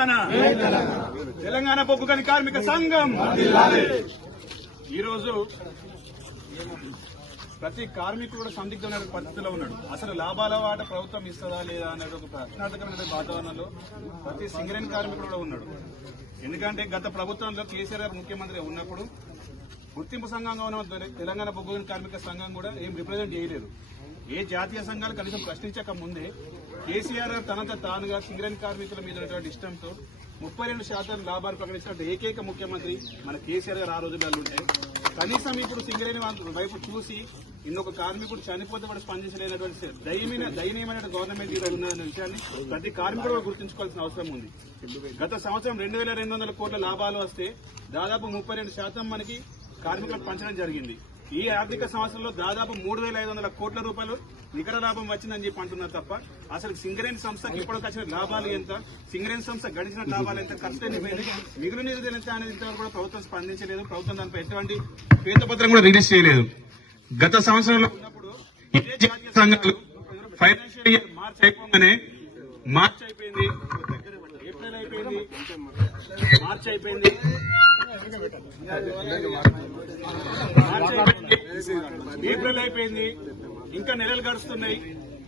తెలంగాణ తెలంగాణ బొగ్గు గని కార్మిక సంఘం ఈ రోజు ప్రతి కార్మికుడు కూడా సందిగ్ధమైన పరిస్థితిలో ఉన్నాడు. అసలు లాభాల వాట ప్రభుత్వం ఇస్తుందా లేదా అనేది ఒక ప్రశ్నార్థకమైన వాతావరణంలో ప్రతి సింగరేణి కార్మికుడు కూడా ఉన్నాడు. ఎందుకంటే గత ప్రభుత్వంలో కేసీఆర్ గారు ముఖ్యమంత్రి ఉన్నప్పుడు గుర్తింపు సంఘంగా ఉన్న తెలంగాణ బొగ్గు గని కార్మిక సంఘం కూడా ఏం రిప్రజెంట్ చేయలేదు. ఏ జాతీయ సంఘాలు కనీసం ప్రశ్నించక ముందే కేసీఆర్ తనంత తానుగా సింగరేణి కార్మికుల మీద ఉన్నటువంటి ఇష్టంతో 32% లాభాలు ప్రకటించిన ఏకైక ముఖ్యమంత్రి మన కేసీఆర్ గారు ఆ రోజుల్లో ఉంటే కనీసం ఇప్పుడు సింగరేణి వైపు చూసి ఇన్నొక కార్మికుడు చనిపోతే కూడా స్పందించలేనటువంటి దయనీయమైన గవర్నమెంట్ ఈరోజు ఉన్న విషయాన్ని ప్రతి కార్మికుడు గుర్తుంచుకోవాల్సిన అవసరం ఉంది. గత సంవత్సరం 2200 కోట్ల లాభాలు వస్తే దాదాపు 32% మనకి కార్మికులకు పంచడం జరిగింది. ఈ ఆర్థిక సంవత్సరంలో దాదాపు 3500 కోట్ల రూపాయలు నికర లాభం వచ్చిందని చెప్పి అంటున్నారు తప్ప అసలు సింగరేణి సంస్థకి ఇప్పటికి వచ్చిన లాభాలు ఎంత, సింగరేణి సంస్థ గడిచిన లాభాలు ఎంత, ఖర్చు ఎన్నిపోయింది, మిగులు నిధులు ఎంత అనేది ఇంతవరకు కూడా ప్రభుత్వం స్పందించలేదు. ప్రభుత్వం దానిపై ఎటువంటి శ్వేతపత్రం కూడా రిలీజ్ చేయలేదు. గత సంవత్సరంలో ఉన్నప్పుడు ఇదే జాతీయ సంఘాలు ఫైనాన్షియల్ ఇయర్ మార్చి అయిపోగానే మార్చి అయిపోయింది, ఏప్రిల్ అయిపోయింది, మార్చి అయిపోయింది, ఏప్రిల్ అయిపోయింది, ఇంకా నెలలు గడుస్తున్నాయి.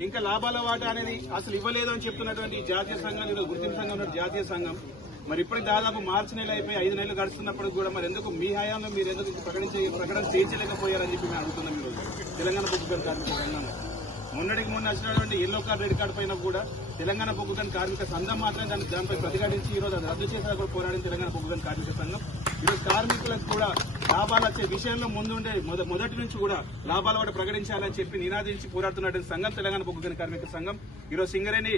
ఇంకా లాభాల వాటా అనేది అసలు ఇవ్వలేదు అని చెప్తున్నటువంటి జాతీయ సంఘం, గుర్తింపు సంఘం ఉన్న జాతీయ సంఘం మరి ఇప్పటికి దాదాపు మార్చి నెల అయిపోయి 5 నెలలు గడుస్తున్నప్పుడు కూడా మరి ఎందుకు మీ హయాంలో మీరు ఎందుకు ప్రకటన చేయించలేకపోయారని చెప్పి మేము అడుగుతున్నాం. ఈరోజు తెలంగాణ బొగ్గు గని కార్మిక సంఘం మొన్నటికి మొన్న వచ్చినటువంటి ఎల్లో కార్డు రెడ్ కార్డు పైన కూడా తెలంగాణ బొగ్గు గని కార్మిక సంఘం మాత్రం దానిపై ప్రతిఘటించి ఈరోజు అది రద్దు చేసేలా కూడా పోరాడిన తెలంగాణ బొగ్గు గని కార్మిక సంఘం ఈరోజు కార్మికులకు కూడా లాభాలు వచ్చే విషయంలో ముందుండే మొదటి నుంచి కూడా లాభాల వాటి ప్రకటించాలని చెప్పి నినాదించి పోరాడుతున్నటువంటి సంఘం తెలంగాణ బొగ్గు గని కార్మిక సంఘం. ఈరోజు సింగరేణి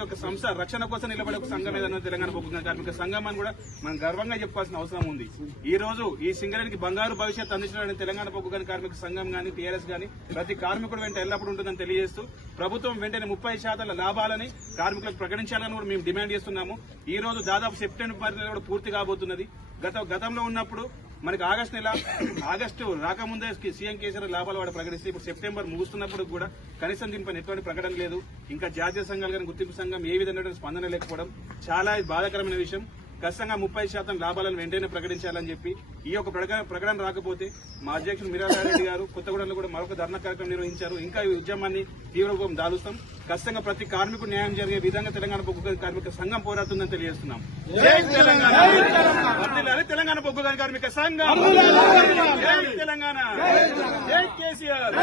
యొక్క సంస్థ రక్షణ కోసం నిలబడే ఒక సంఘం ఏదన్నా తెలంగాణ బొగ్గు గని కార్మిక సంఘం అని కూడా మనం గర్వంగా చెప్పుకోవాల్సిన అవసరం ఉంది. ఈ రోజు ఈ సింగరేణికి బంగారు భవిష్యత్తు అందించిన తెలంగాణ బొగ్గు గని కార్మిక సంఘం గానీ టీఆర్ఎస్ గానీ ప్రతి కార్మికుడు వెంట ఎల్లప్పుడూ ఉంటుందని తెలియజేస్తూ ప్రభుత్వం వెంటనే 30% లాభాలని కార్మికులకు ప్రకటించాలని కూడా మేము డిమాండ్ చేస్తున్నాము. ఈ రోజు దాదాపు సెప్టెంబర్ నెల కూడా పూర్తి కాబోతున్నది. గతంలో ఉన్నప్పుడు మనకి ఆగస్టు రాకముందే సీఎం కేసీఆర్ లాభాలు వాడు ప్రకటిస్తే ఇప్పుడు సెప్టెంబర్ ముగుస్తున్నప్పుడు కూడా కనీసం దీనిపైన ఎటువంటి ప్రకటన లేదు. ఇంకా జాతీయ సంఘాలు కానీ గుర్తింపు సంఘం ఏ విధంగా స్పందన లేకపోవడం చాలా బాధాకరమైన విషయం. ఖచ్చితంగా 30% లాభాలను వెంటనే ప్రకటించాలని చెప్పి ఈ యొక్క ప్రకటన రాకపోతే మా అధ్యక్షుడు మీరారెడ్డి గారు కొత్తగూడెంలో కూడా మరొక ధర్నా కార్యక్రమం నిర్వహించారు. ఇంకా ఈ ఉద్యమాన్ని తీవ్రరూపం దాలుస్తాం. ఖచ్చితంగా ప్రతి కార్మికుడు న్యాయం జరిగే విధంగా తెలంగాణ బొగ్గు గని కార్మిక సంఘం పోరాడుతుందని తెలియజేస్తున్నాం. జై తెలంగాణ, తెలంగాణ బొగ్గు గని కార్మిక సంఘం, జై తెలంగాణ, జై కేసీఆర్.